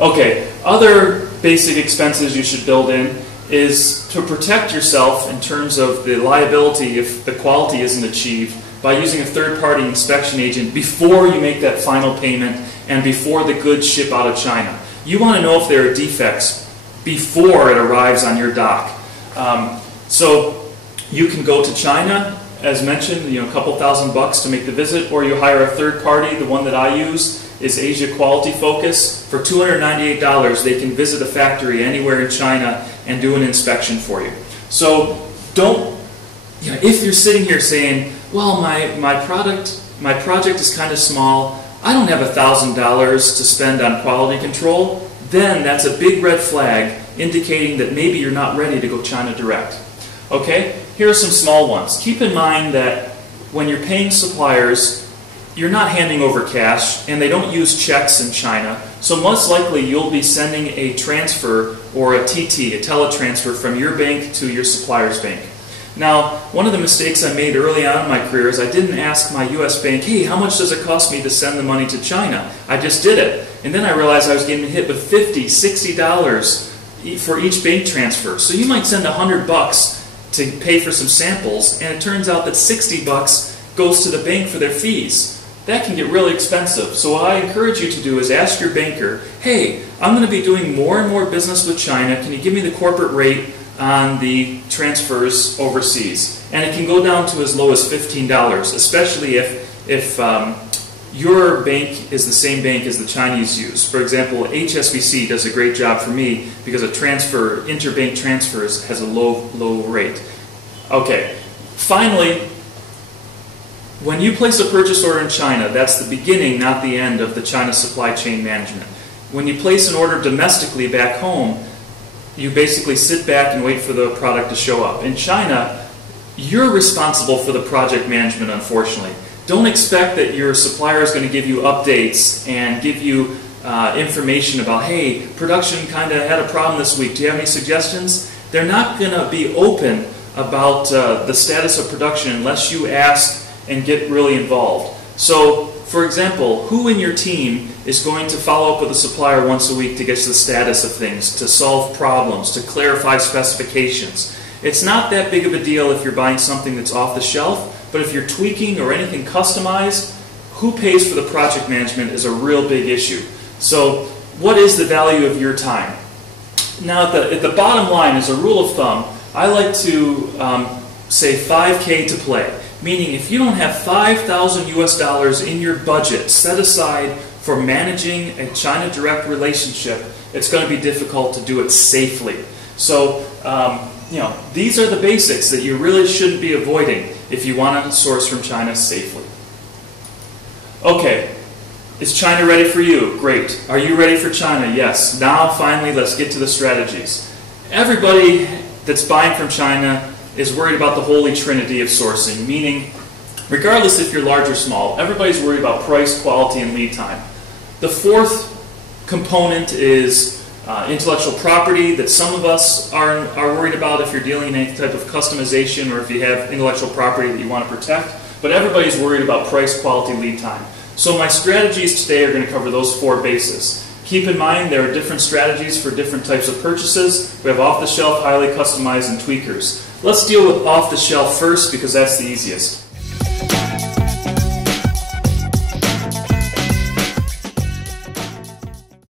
Okay, other basic expenses you should build in is to protect yourself in terms of the liability if the quality isn't achieved by using a third-party inspection agent before you make that final payment and before the goods ship out of China. You want to know if there are defects before it arrives on your dock. So you can go to China, as mentioned, a couple $1,000 to make the visit, or you hire a third party. The one that I use is Asia Quality Focus. For $298, they can visit a factory anywhere in China and do an inspection for you. So don't, if you're sitting here saying, well, my project is kind of small, I don't have $1,000 to spend on quality control, then that's a big red flag indicating that maybe you're not ready to go China direct. Okay, here are some small ones. Keep in mind that when you're paying suppliers, you're not handing over cash, and they don't use checks in China, so most likely you'll be sending a transfer or a TT, a teletransfer, from your bank to your supplier's bank. Now, one of the mistakes I made early on in my career is I didn't ask my US bank, hey, how much does it cost me to send the money to China? I just did it. And then I realized I was getting hit with $50, $60 for each bank transfer. So you might send $100 to pay for some samples, and it turns out that $60 goes to the bank for their fees. That can get really expensive. So what I encourage you to do is ask your banker, hey, I'm going to be doing more and more business with China. Can you give me the corporate rate on the transfers overseas? And it can go down to as low as $15, especially if your bank is the same bank as the Chinese use. For example, HSBC does a great job for me because interbank transfers has a low rate. Okay, finally, when you place a purchase order in China, that's the beginning, not the end of the China supply chain management. When you place an order domestically back home, you basically sit back and wait for the product to show up. In China, you're responsible for the project management, unfortunately. Don't expect that your supplier is going to give you updates and give you information about, hey, production kind of had a problem this week. Do you have any suggestions? They're not going to be open about the status of production unless you ask and get really involved. So, for example, who in your team is going to follow up with a supplier once a week to get to the status of things, to solve problems, to clarify specifications? It's not that big of a deal if you're buying something that's off the shelf, but if you're tweaking or anything customized, who pays for the project management is a real big issue. So, what is the value of your time? Now, at the bottom line, as a rule of thumb, I like to say 5K to play. Meaning, if you don't have $5,000 US in your budget set aside for managing a China direct relationship, it's going to be difficult to do it safely. So, these are the basics that you really shouldn't be avoiding if you want to source from China safely. Okay, is China ready for you? Great. Are you ready for China? Yes. Now, finally, let's get to the strategies. Everybody that's buying from China is worried about the holy trinity of sourcing, meaning regardless if you're large or small, everybody's worried about price, quality, and lead time. The fourth component is intellectual property that some of us are worried about if you're dealing in any type of customization or if you have intellectual property that you want to protect, but everybody's worried about price, quality, lead time. So my strategies today are going to cover those four bases. Keep in mind there are different strategies for different types of purchases. We have off-the-shelf, highly customized, and tweakers. Let's deal with off-the-shelf first because that's the easiest.